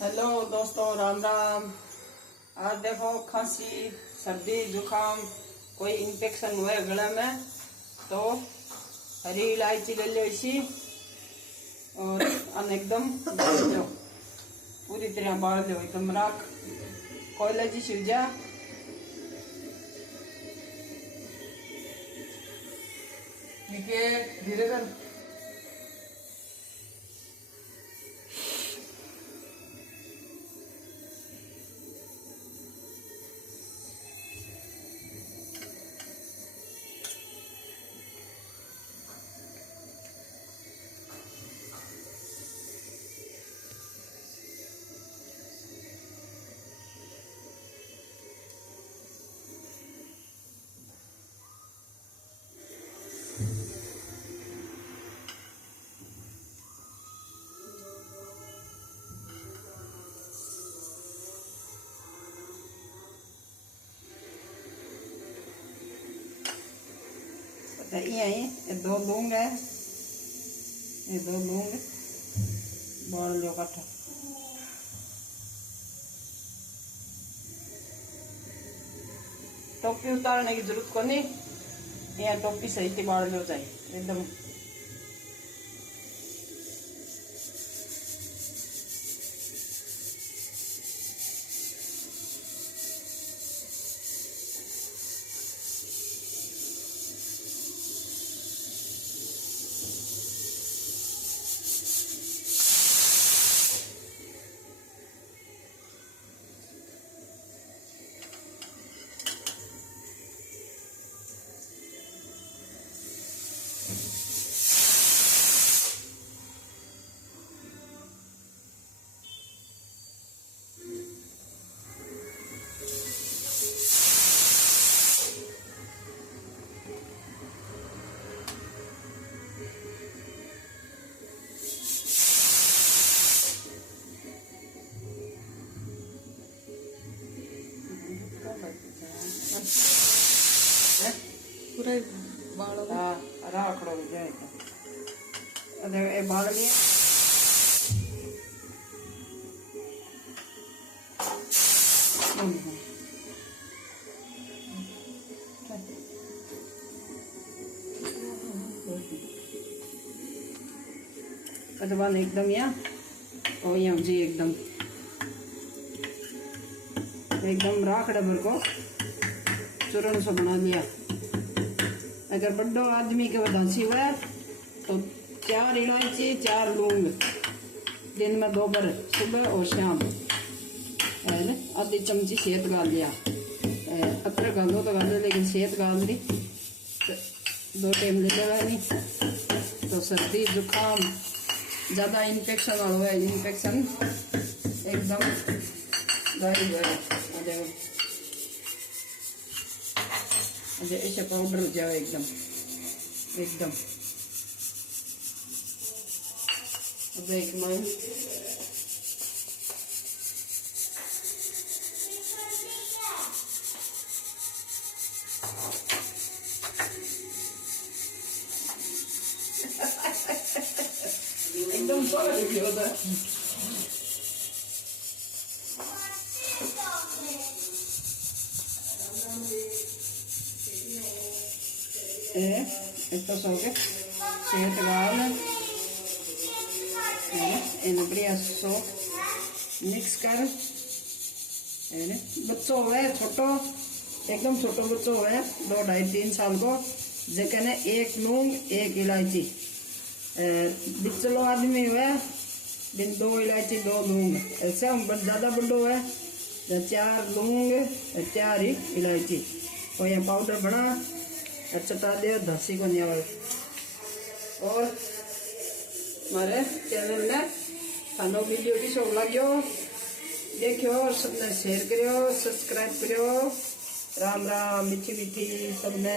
Hello दोस्तों, राम राम। आज देखो खांसी, सर्दी, जुकाम, कोई इन्फेक्शन हुआ है गले में तो हरी इलायची ले लो इसी और एकदम बाल लो, पूरी तरह बाल लो, एकदम राख कोयला जी सूझा। ठीक है, धीरे कर। ये दो लौंग है, ये दो लौंग बाल लो कट्ठा। टोपी उतारने की जरूरत को नहीं, यहाँ टोपी सही थी बाल लो जाए एकदम। पूरा बाल राखड़ो जाए ए बाल लिए कदबान एकदम यहाँ और यहाँ जी एकदम राखड़े भर को चूर्ण सा बना लिया। अगर बड़ो आदमी के बदासी हुआ तो 4 इलायची 4 लौंग दिन में 2 बार, सुबह और शाम, आधी चमची सेहत गाल लिया। अदरक गालो तो गालो, लेकिन सेहत गाल दी तो 2 टाइम ले लेगा नहीं तो सर्दी जुकाम ज़्यादा इन्फेक्शन हुआ है, इन्फेक्शन एकदम गायब है। ऐसे पाउडर हो जाओ एकदम एकदम। अब एक मैं एकदम होता है। इतना सो के सेहत गाल इन बढ़िया सो मिक्स कर। बच्चों हुए छोटो, एकदम छोटो बच्चों हुए 2, 2.5, 3 साल को, जेकने 1 लौंग 1 इलायची। बिचलो आदमी हुए दिन 2 इलायची 2 लौंग, ऐसे हम ज़्यादा बड़ो है 4 लौंग 4 ही इलायची और यह पाउडर बना चटा दे, धसी को नहीं आवे। और हमारे चैनल में थानो वीडियो की शौक लगे देखियो और सबने शेयर करियो, सब्सक्राइब करियो। राम राम, मीठी मीठी सबने।